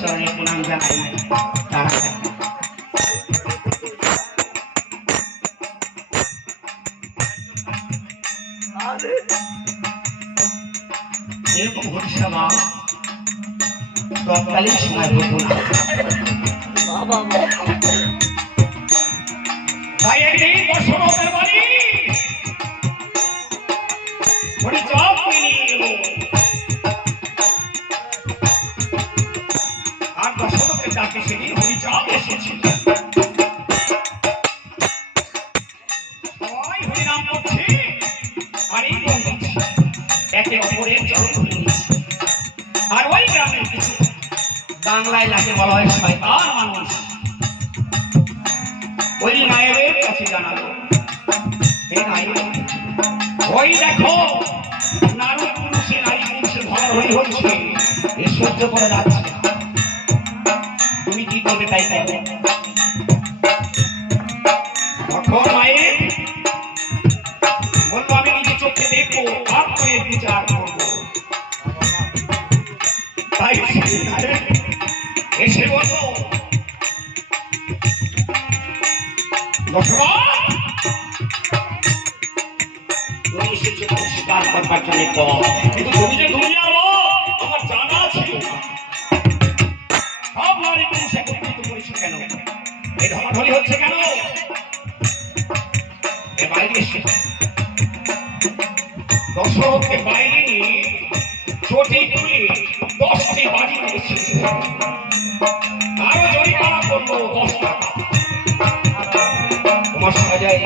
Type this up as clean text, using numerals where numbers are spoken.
চরণে প্রণাম জানাই। এরকম হরিসভা তৎকালীন সময় হতো না। তাই একদিন বসুমতের বাড়ি হরিচাঁদ নিয়ে এলো। আর বসুমতের ডাকে সেদিন হরিচাঁদ এসেছিল। সবাই হরিনাম করছে আর এই একে অপরের জল ধরে নিচ্ছে। আর ওই গ্রামের কিছু বাংলায় যাকে বলা হয় শয়তান মানুষ ওই নায়েবের কাছে জানালো, হে নায়েব, ওই দেখো নারী পুরুষে নারী পুরুষে ধরাধরি হচ্ছে, এ সহ্য করে যাচ্ছে, তুমি কি করবে তাই করবে। তখন নায়েব বলবো আমি নিজে চোখে দেখবো, তারপরে বিচার করবো। তাই এসে বলবো তুমি এসেছো স্বীকার করবার জন্য, কিন্তু তুমি যে দুনিয়া আমার জানা ছিল না। সব নারী পুরুষ একত্রিত করেছো কেন? এই ধরাধরি হচ্ছে কেন? এ বাইরে এসে দশরথকে বাইরে নিয়ে চটি তুলে 10টি বাড়ি দিয়েছে, আরো জরিমানা করলো 10 টাকা। তোমার সাজায়